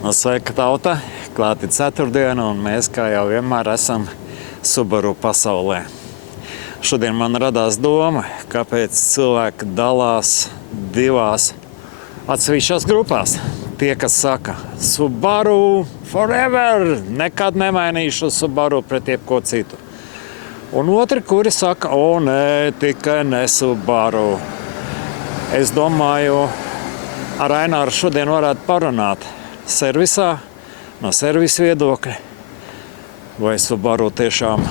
No, sveika tauta, klāti ceturtdiena, un mēs, kā jau vienmēr, esam Subaru pasaulē. Šodien man radās doma, kāpēc cilvēki dalās divās atsevišķās grupās. Tie, kas saka, Subaru forever, nekad nemainīšu Subaru pret jebko citu. Un otri, kuri saka, o nē, tikai ne Subaru. Es domāju, ar Aināru šodien varētu parunāt servisā, no servisa viedokļa, vai Subaru tiešām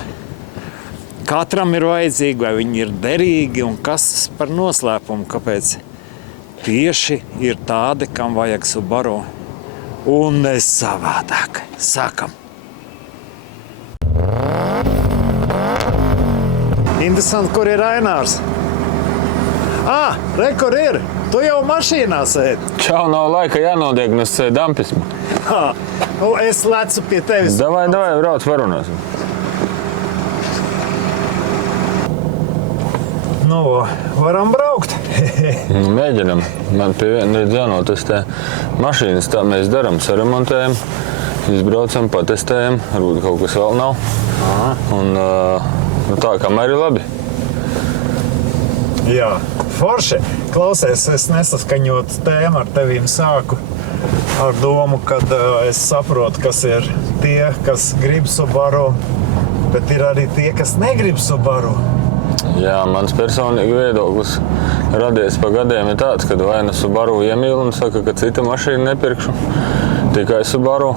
katram ir vajadzīgi, vai viņi ir derīgi, un kas par noslēpumu, kāpēc tieši ir tādi, kam vajag Subaru, un ne savādāk. Sākam! Interesanti, kur ir Ainārs? Re, kur ir? Tu jau mašīnā sēdi. Čau, nav laika jānodiagnos dampismu. Nu, es lecu pie tevis. Davai, brauc, parunāsim. Nu, varam braukt. Mēģinam. Man pie viena ir jānotestē mašīnas. Tā mēs daram, saremontējam, izbraucam, patestējam. Varbūt kaut kas vēl nav. Un tā, kamēr ir labi. Jā, forši. Klausies, es nesaskaņotu tēmu ar tevīm sāku ar domu, kad es saprotu, kas ir tie, kas grib Subaru, bet ir arī tie, kas negrib Subaru. Jā, mans personīgi viedoklis radies pa gadiem ir tāds, kad vai nu Subaru iemīl un saka, ka cita mašīna nepirkšu, tikai Subaru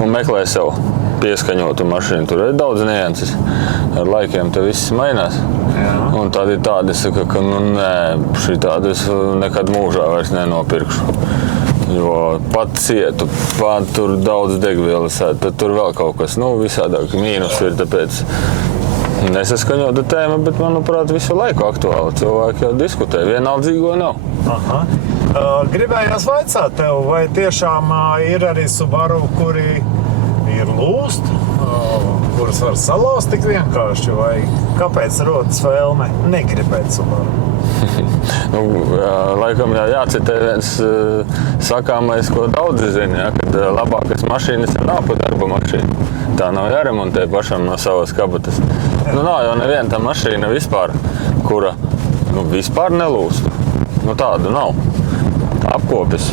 un meklē sev pieskaņotu mašīnu. Tur ir daudz nianses. Ar laikiem te viss mainās. Jā. Un tad ir tādi, saka, ka šī tādu es nekad mūžā vairs nenopirkšu. Jo pat cietu, pat tur daudz degvielas, tad tur vēl kaut kas, visādāk mīnus ir, tāpēc nesaskaņota tēma, bet, manuprāt, visu laiku aktuāli. Cilvēki jau diskutē, vienaldzīgo nav. Aha. Gribējās vaicāt tev, vai tiešām ir arī Subaru, kuri ir lūst, kuras var salauzt tik vienkārši, vai kāpēc rodas vēlme negribēt Subaru? Laikam jācitē viens sakāmais, ko daudzi zina, kad labākas mašīnas nav pa darba mašīna. Tā nav jāremontē pašam no savas kabatas. Nav jau neviena tā mašīna vispār, kura vispār nelūst. Tādu nav. Apkopis,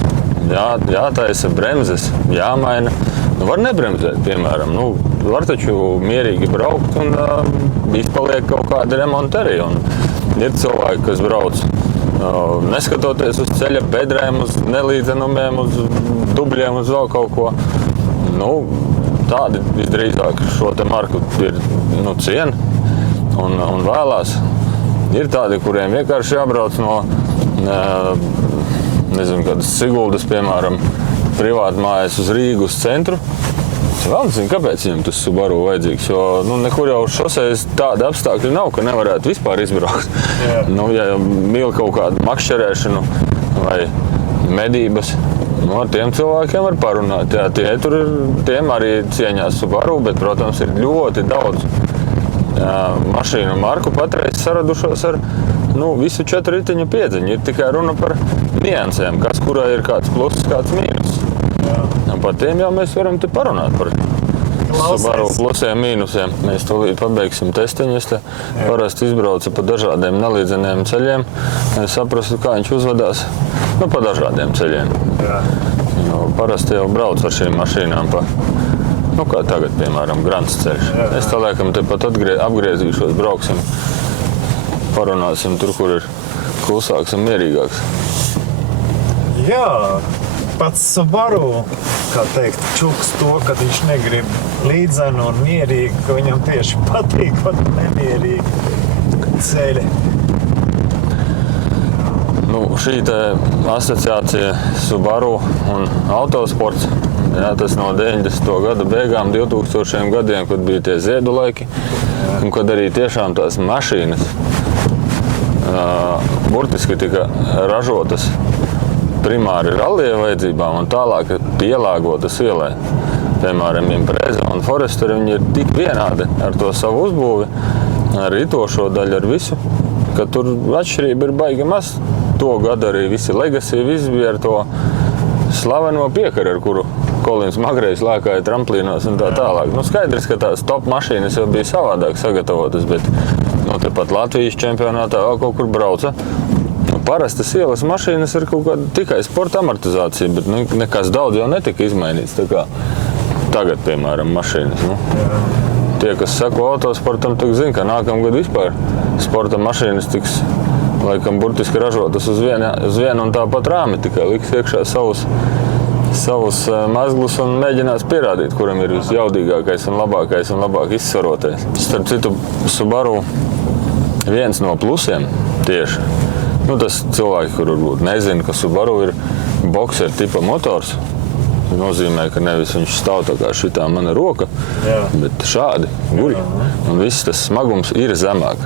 jātaisa bremzes, jāmaina. Var nebremzēt, piemēram. Var taču mierīgi braukt un izpaliek kaut kāda remonta arī. Un ir cilvēki, kas brauc neskatoties uz ceļa bedrēm, uz nelīdzenumiem, uz dubļiem, uz vēl kaut ko. Tādi visdrīzāk šo te marku ir ciena un vēlās. Ir tādi, kuriem vienkārši jābrauc no kādas Siguldas, piemēram, privāti mājas uz Rīgu uz centru. Es vēl nezinu, kāpēc viņam tas Subaru vajadzīgs, jo nekur jau uz šosejas tāda apstākļa nav, ka nevarētu vispār izbraukt. Ja mīl kaut kādu makšķerēšanu vai medības, ar tiem cilvēkiem var parunāt. Tiem arī cieņās Subaru, bet, protams, ir ļoti daudz mašīnu marku patreiz saradušos ar visu 4 riteņu piedziņu. Ir tikai runa par niansēm, kas kurā ir kāds pluss, kāds mīnus. Par tiem jau mēs varam te parunāt par Subaru plusiem, mīnusiem. Mēs tūlīt pabeigsim testiņu. Es te parasti izbraucu pa dažādiem nelīdzeniem ceļiem. Es saprastu, kā viņš uzvedās pa dažādiem ceļiem. Parasti jau braucu ar šīm mašīnām pa, kā tagad, piemēram, Grants ceļš. Es tā laikam te pat apgriezīšos, brauksim, parunāsim tur, kur ir klusāks un mierīgāks. Jā, pats Subaru, kā teikt, čuks to, ka viņš negrib līdzenu un mierīgi, ka viņam tieši patīk pat nemierīgi ceļi. Šī te asociācija Subaru un autosports, tas no 90. gadu beigām, 2000. gadiem, kad bija tie ziedu laiki, un kad arī tiešām tās mašīnas burtiski tika ražotas primāri rallija vajadzībām un tālāk pielāgotas ielai. Piemēram, Impreza un Forester, viņi ir tik vienādi ar to savu uzbūvi, ar ritošo daļu, ar visu, ka tur atšķirība ir baigi maz. To gadu arī visi Legacy, viss bija ar to slaveno piekari, ar kuru Kolins Magrejs lēkāja tramplīnos un tā tālāk. Nu, skaidrs, ka tās top mašīnas jau bija savādāk sagatavotas, bet tepat Latvijas čempionātā vēl kaut kur brauca. Parastas ielas mašīnas ir kaut kāda tikai sporta amortizācija, bet nekas daudz jau netika izmainīts. Tā kā tagad, piemēram, mašīnas. Tie, kas sako autosportam, tak zina, ka nākamgad vispār sporta mašīnas tiks laikam burtiski ražotas uz vienu un tāpat rāmi, tikai liks iekšā savus mazglus un mēģinās pierādīt, kuram ir visjaudīgākais un labāk izsvarotais. Starp citu, Subaru viens no plusiem tieši. Tas cilvēki, kur varbūt nezina, ka Subaru ir bokser tipa motors. Tas nozīmē, ka nevis viņš stāv tā kā šitā mana roka, bet šādi guļ. Un viss tas smagums ir zemāk.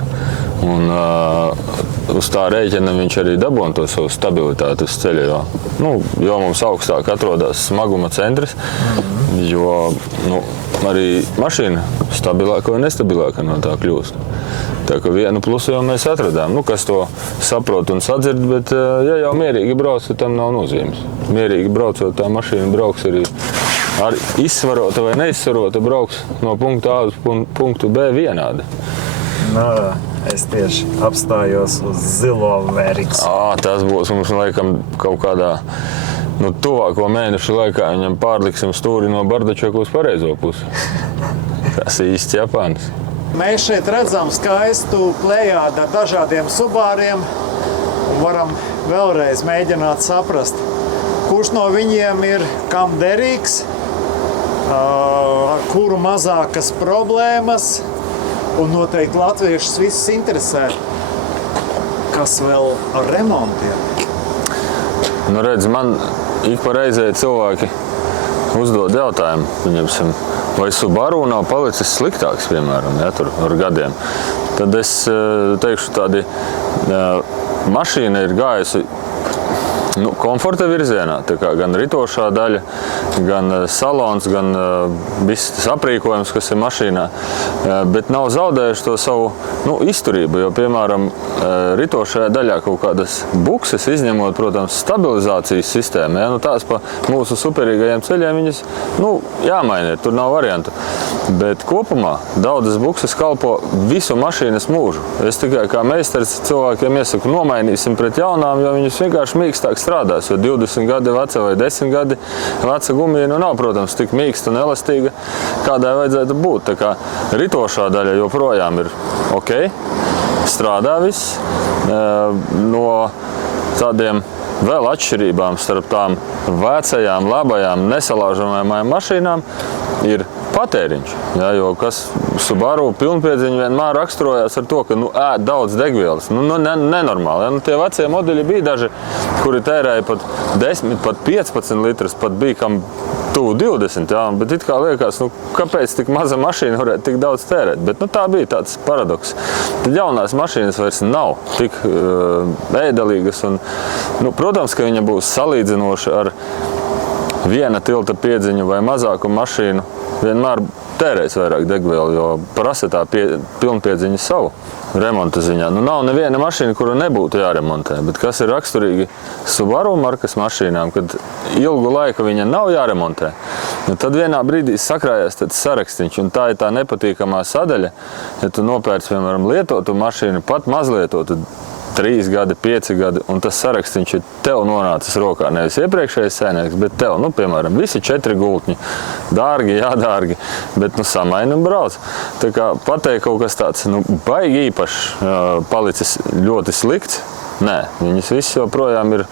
Un uz tā rēķina viņš arī dabūna to savu stabilitāti uz ceļa, jo mums augstāk atrodas smaguma centrs, jo arī mašīna stabilāka vai nestabilāka no tā kļūst. Tā kā vienu plusu jau mēs atradām. Kas to saprot un sadzird, bet ja jau mierīgi brauc, tad tam nav nozīmes. Mierīgi braucot, tā mašīna brauks arī ar izsvarota vai neizsvarota brauks no punkta A uz punktu B vienādi. Es tieši apstājos uz zilo Veriksu. Tas būs mums laikam kaut kādā tuvāko mēnešu laikā viņam pārliksim stūri no Bardačaku uz pareizo pusi. Tas ir īsts Japāns. Mēs šeit redzam skaistu plejādu ar dažādiem Subāriem un varam vēlreiz mēģināt saprast, kurš no viņiem ir kam derīgs, ar kuru mazākas problēmas, un noteikti latviešus visus interesē, kas vēl ar remontiem. Redz, man ik pa reizē cilvēki uzdod jautājumu, viņam vai Subaru nav palicis sliktāks, piemēram, tur ar gadiem. Tad es teikšu tādi, mašīna ir gājusi komforta virzienā, tā kā gan ritošā daļa, gan salons, gan viss tas aprīkojums, kas ir mašīnā, bet nav zaudējuši to savu izturību, jo, piemēram, ritošajā daļā kaut kādas bukses, izņemot, protams, stabilizācijas sistēmu, tās pa mūsu superīgajiem ceļiem viņas, jāmaina, tur nav variantu. Bet kopumā daudzas bukses kalpo visu mašīnas mūžu. Es tikai kā meistars cilvēkiem iesaku nomainīsim pret jaunām, jo viņas vienkārši mīkstāk strādās, jo 20 gadi veca vai 10 gadi veca gumija nav, protams, tik mīksta un elastīga, kādai vajadzētu būt. Tā kā ritošā daļa joprojām ir ok, strādā viss. No tādiem vēl atšķirībām starp tām vecajām, labajām, nesalaužamajām mašīnām ir patēriņš, jo kas Subaru pilnpiedziņu vienmēr raksturojās ar to, ka ēd daudz degvielas. Nenormāli. Tie vecie modeļi bija daži, kuri tērēja pat 10, pat 15 litrus, pat bija kam tuvu 20, bet it kā liekas, kāpēc tik maza mašīna varētu tik daudz tērēt. Bet tā bija tāds paradoks. Tad jaunās mašīnas vairs nav tik ēdelīgas un, protams, ka viņa būs salīdzinoša ar viena tilta piedziņu vai mazāku mašīnu, vienmēr tērēs vairāk degvielu, jo prasa tā pilnpiedziņa savu remonta ziņā. Nav neviena mašīna, kuru nebūtu jāremontē, bet kas ir raksturīgi Subaru markas mašīnām, kad ilgu laiku viņa nav jāremontē, tad vienā brīdī sakrājās tāds sarakstiņš, un tā ir tā nepatīkamā sadaļa, ja tu nopērci, piemēram, lietotu mašīnu, pat mazlietotu, 3 gadi, 5 gadi, un tas sarakstiņš ir tev nonācis rokā. Nevis iepriekšējais saimnieks, bet tev, piemēram, visi 4 gultņi. Dārgi, dārgi, bet samaini un brauc. Tā kā pateikt kaut kas tāds, baigi īpaši palicis ļoti slikts. Nē, viņas viss joprojām ir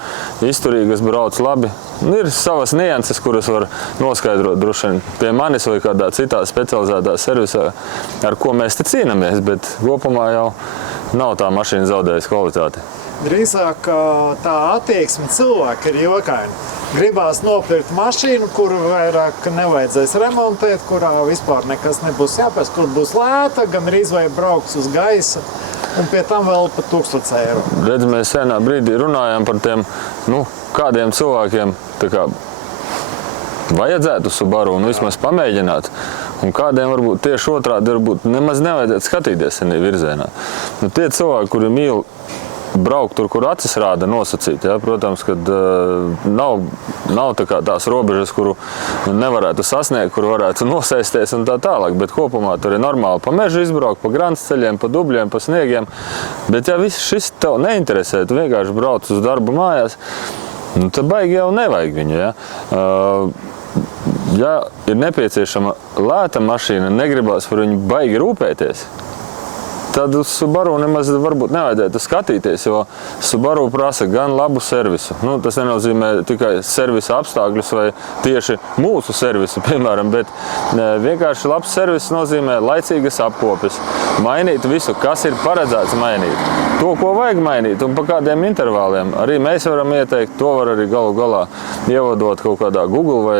izturīgas, brauc labi. Ir savas nianses, kuras var noskaidrot droši vien pie manis vai kādā citā specializētā servisā, ar ko mēs te cīnāmies, bet kopumā jau nav tā mašīna zaudējusi kvalitāti. Drīzāk tā attieksme cilvēki ir jokaini. Gribās nopirkt mašīnu, kuru vairāk nevajadzēs remontēt, kurā vispār nekas nebūs jāpēc, kur būs lēta, gan rīz vai brauks uz gaisa, un pie tam vēl pat 1000 eiro. Redz, mēs vienā brīdī runājām par tiem, kādiem cilvēkiem tā kā vajadzētu Subaru un vismaz pamēģināt. Un kādiem varbūt tieši otrādi varbūt nemaz nevajadzētu skatīties vienā virzienā. Tie cilvēki, kuri mīl braukt tur, kur acis rāda nosacīt. Ja? Protams, kad nav tās robežas, kuru nevarētu sasniegt, kur varētu nosēsties un tā tālāk. Bet kopumā tur ir normāli pa mežu izbraukt, pa grants ceļiem, pa dubļiem, pa sniegiem. Bet ja viss šis tev neinteresē, tu vienkārši brauc uz darbu mājās, nu, tad baigi jau nevajag viņu. Ja? Ja ir nepieciešama lēta mašīna, negribās par viņu baigi rūpēties, tad uz Subaru nemaz varbūt nevajadzētu skatīties, jo Subaru prasa gan labu servisu. Nu, tas nenozīmē tikai servisa apstākļus vai tieši mūsu servisu, piemēram, bet vienkārši labs servis nozīmē laicīgas apkopes, mainīt visu, kas ir paredzēts mainīt. To, ko vajag mainīt un pa kādiem intervāliem. Arī mēs varam ieteikt, to var arī galu galā ievadot kaut kādā Google vai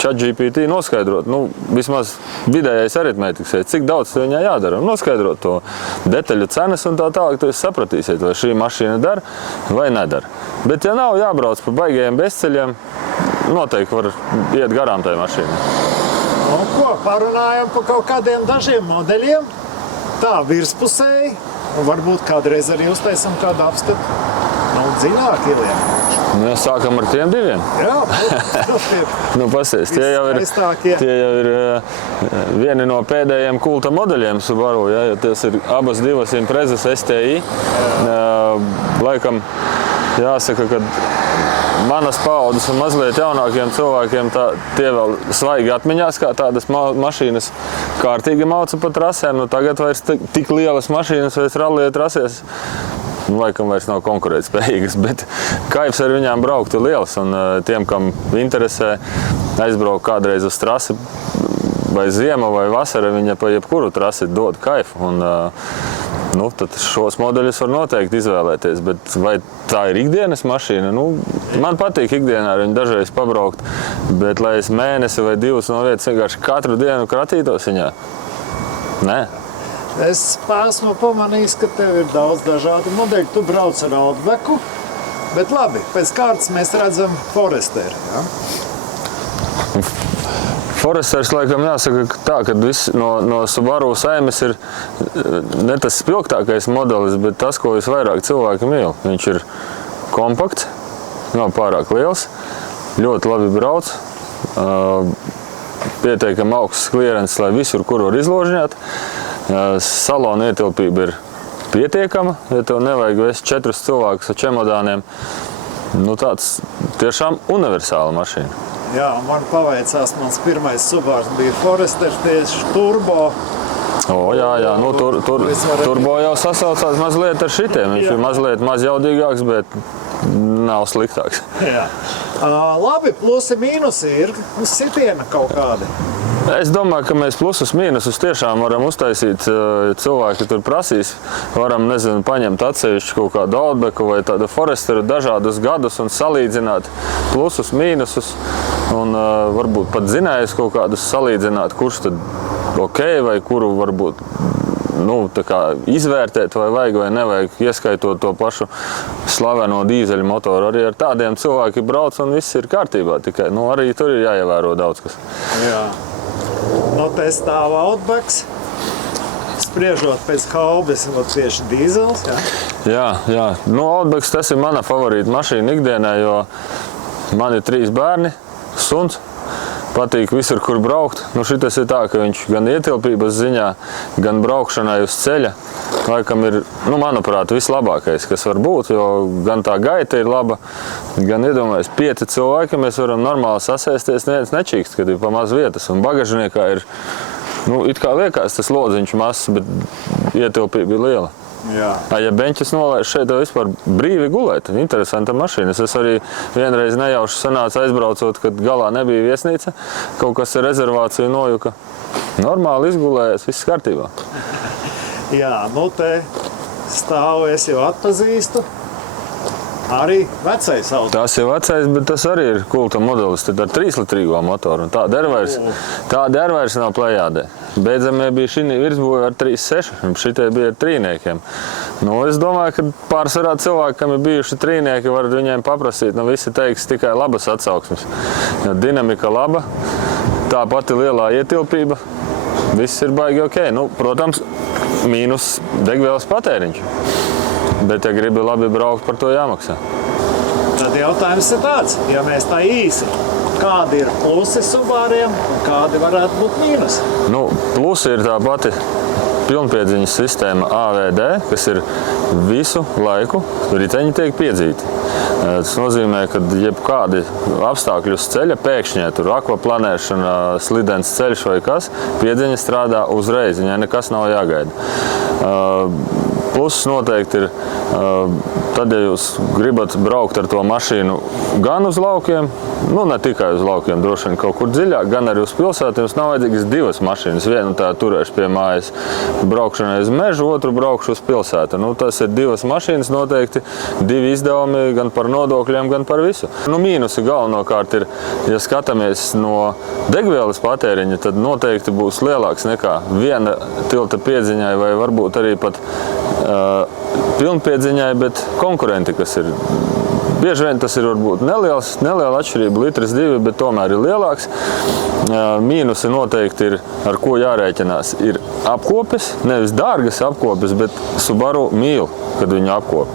ChatGPT noskaidrot. Nu, vismaz vidējais aritmētikas, cik daudz viņai jādara. Noskaidrot to detaļu cenas un tā tālāk, tu sapratīsiet, vai šī mašīna dara vai nedara. Bet ja nav jābrauc pa baigajiem bezceļiem, noteikti var iet garām tai mašīnai. Un ko, parunājam par kaut kādiem dažiem modeļiem, tā virspusēji, un varbūt kādreiz arī uztaisam kādu apskatu, dziļāk ieliem. Nu, ja sākam ar tiem diviem. Jā, nu, pasies, tie jau ir vieni no pēdējiem kulta modeļiem Subaru, ja, jo tas ir abas divas Imprezas STI. Laikam jāsaka, ka manas paaudzes un mazliet jaunākiem cilvēkiem tie vēl svaigi atmiņās, kā tādas mašīnas kārtīgi mauca pa trasēm. Nu, tagad vairs tik lielas mašīnas vairs rallija trasēs, laikam vairs nav konkurētspējīgas, bet kaifs ar viņām braukt ir liels. Un tiem, kam interesē aizbraukt kādreiz uz trasi, vai ziema vai vasara, viņa pa jebkuru trasi dod kaifu. Un, tad šos modeļus var noteikti izvēlēties, bet vai tā ir ikdienas mašīna? Nu, man patīk ikdienā ar viņu dažreiz pabraukt, bet lai es mēnesi vai divus no vietas vienkārši katru dienu kratītos viņā? Nē. Es esmu pamanījis, ka tev ir daudz dažādu modeļu. Tu brauc ar Outbacku, bet labi, pēc kārtas mēs redzam Foresteru. Ja? Foresters, laikam, jāsaka tā, ka viss no Subaru saimes ir ne tas spilgtākais modelis, bet tas, ko visvairāk cilvēki mīl. Viņš ir kompakts, nav pārāk liels, ļoti labi brauc, pietiekami augsts klierens, lai visur, kur var izložņāt. Salona ietilpība ir pietiekama, ja tev nevajag vest 4 cilvēkus ar čemodāniem. Nu, tāds tiešām universāla mašīna. Jā, man paveicās, mans pirmais Subaru bija Forester tieši turbo. Jā, nu turbo jau sasaucās mazliet ar šitiem. Viņš ir mazliet mazjaudīgāks, bet nav sliktāks. Jā. Labi, plusi mīnusi ir uz sitiena kaut kādi. Es domāju, ka mēs plusus mīnusus tiešām varam uztaisīt, cilvēki tur prasīs. Varam, paņemt atsevišķu kaut kādu Outbacku vai tādu Foresteru dažādus gadus un salīdzināt plusus, mīnusus. Un varbūt pat zinājus kaut kādus salīdzināt, kurš tad ok, vai kuru varbūt izvērtēt, vai vajag vai nevajag, ieskaitot to pašu slaveno dīzeļu motoru. Arī ar tādiem cilvēki brauc un viss ir kārtībā, tikai arī tur ir jāievēro daudz kas. Jā. Te stāv Outbacks, spriežot pēc haubes, tieši dīzels, jā? Jā. Outbacks tas ir mana favorīta mašīna ikdienā, jo man ir 3 bērni, suns. Patīk visur, kur braukt. Šitas ir tā, ka viņš gan ietilpības ziņā, gan braukšanai uz ceļa laikam ir, manuprāt, vislabākais, kas var būt, jo gan tā gaita ir laba, gan iedomājies 5 cilvēki, mēs varam normāli sasēsties, neviens nečīkst, kad ir pa maz vietas. Un bagažniekā ir, it kā liekas tas lodziņš mazs, bet ietilpība ir liela. Jā. Ja beņķis nolaiž šeit, tad vispār brīvi gulēt. Interesanta mašīna. Es arī vienreiz nejauši sanāca aizbraucot, kad galā nebija viesnīca. Kaut kas ar rezervāciju nojuka. Normāli izgulējies, viss kārtībā. Jā, te stāvu es jau atpazīstu. Arī vecais auto. Tas ir vecais, bet tas arī ir kulta modelis. Tad ar 3-litrīgo motoru. Tāda ir vairs nav plejādē. Beidzamie bija šī virsbūve ar 3.6, šitie bija ar trīniekiem. Es domāju, ka pārsvarā cilvēki, kam ir bijuši trīnieki, var viņiem paprasīt. Visi teiks tikai labas atsauksmes. Dinamika laba, tā pati lielā ietilpība, viss ir baigi ok. Protams, mīnus degvielas patēriņš. Bet, ja gribi labi braukt, par to jāmaksā. Tad jautājums ir tāds, ja mēs tā īsi, kādi ir plusi Subariem un kādi varētu būt mīnusi? Nu, plusi ir tā pati pilnpiedziņas sistēma AVD, kas ir visu laiku riteņi tiek piedzīti. Tas nozīmē, ka jebkādi apstākļi uz ceļa pēkšņi, tur akvaplanēšana, slidens ceļš vai kas, piedziņa strādā uzreiz, viņai nekas nav jāgaida. Pluss noteikti ir, tad, ja jūs gribat braukt ar to mašīnu gan uz laukiem, nu ne tikai uz laukiem, droši vien kaut kur dziļāk, gan arī uz pilsētu, jums nav vajadzīgas divas mašīnas. Vienu tā turēšu pie mājas braukšanai uz mežu, otru braukšu uz pilsētu. Nu, tas ir divas mašīnas noteikti, divi izdevumi gan par nodokļiem, gan par visu. Nu, mīnusi galvenokārt ir, ja skatāmies no degvielas patēriņa, tad noteikti būs lielāks nekā viena tilta piedziņai vai varbūt arī pat pilnpiedziņai, bet konkurenti, kas ir. Bieži vien tas ir varbūt neliela atšķirība, litrs 2, bet tomēr ir lielāks. Mīnusi noteikti ir, ar ko jārēķinās, ir apkopes, nevis dārgas apkopes, bet Subaru mīl, kad viņu apkopa.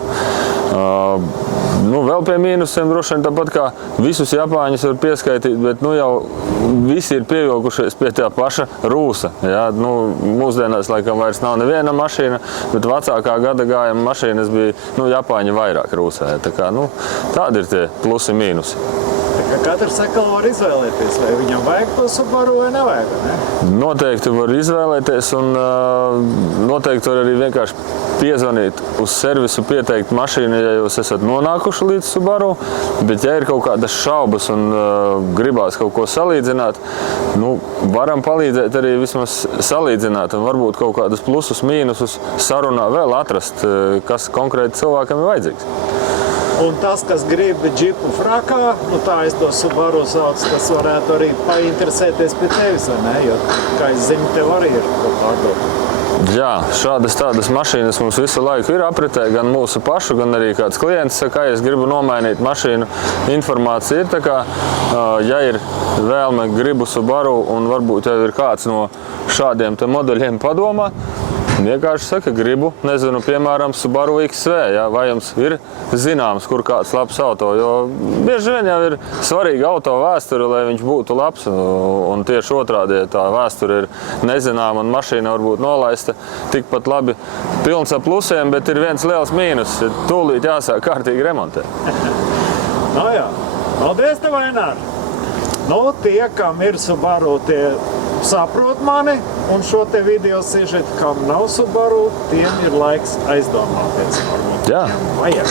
Nu, vēl pie mīnusiem droši vien tāpat kā visus Japāņus var pieskaitīt, bet nu jau visi ir pievilkušies pie tā paša rūsa. Ja? Nu, mūsdienās laikam vairs nav neviena mašīna, bet vecākā gada gājuma mašīnas bija Japāņi vairāk rūsē. Tā kā, tādi ir tie plusi mīnusi. Katrs atkal var izvēlēties, vai viņam vajag to Subaru vai nevajag, ne? Noteikti var izvēlēties un noteikti var arī vienkārši piezvanīt uz servisu, pieteikt mašīnu, ja jūs esat nonākuši līdz Subaru, bet ja ir kaut kādas šaubas un gribās kaut ko salīdzināt, varam palīdzēt arī vismaz salīdzināt un varbūt kaut kādus plusus, mīnusus sarunā vēl atrast, kas konkrēti cilvēkam ir vajadzīgs. Un tas, kas grib džipu frakā, tā es to Subaru saucu, tas varētu arī painteresēties pie tevis, vai ne? Jo, kā es zinu, tev arī ir ko pārdot. Jā, tādas mašīnas mums visu laiku ir apritē, gan mūsu pašu, gan arī kāds klients saka, es gribu nomainīt mašīnu. Informācija ir tā kā, ja ir vēlme, gribu Subaru un varbūt jau ir kāds no šādiem te modeļiem padomā, vienkārši saka, gribu, nezinu, piemēram, Subaru XV, ja, vai jums ir zināms, kur kāds labs auto, jo bieži vien jau ir svarīga auto vēsture, lai viņš būtu labs, un tieši otrādi, ja tā vēsture ir nezināma un mašīna varbūt nolaista tikpat labi pilns ar plusiem, bet ir viens liels mīnus, tūlīt jāsāk kārtīgi remontēt. Jā, paldies tev, Ainār! Tie, kam ir Subaru, tie saprot mani, un šo te video sižetu, kam nav Subaru, tiem ir laiks aizdomāties. Jā. Vajag.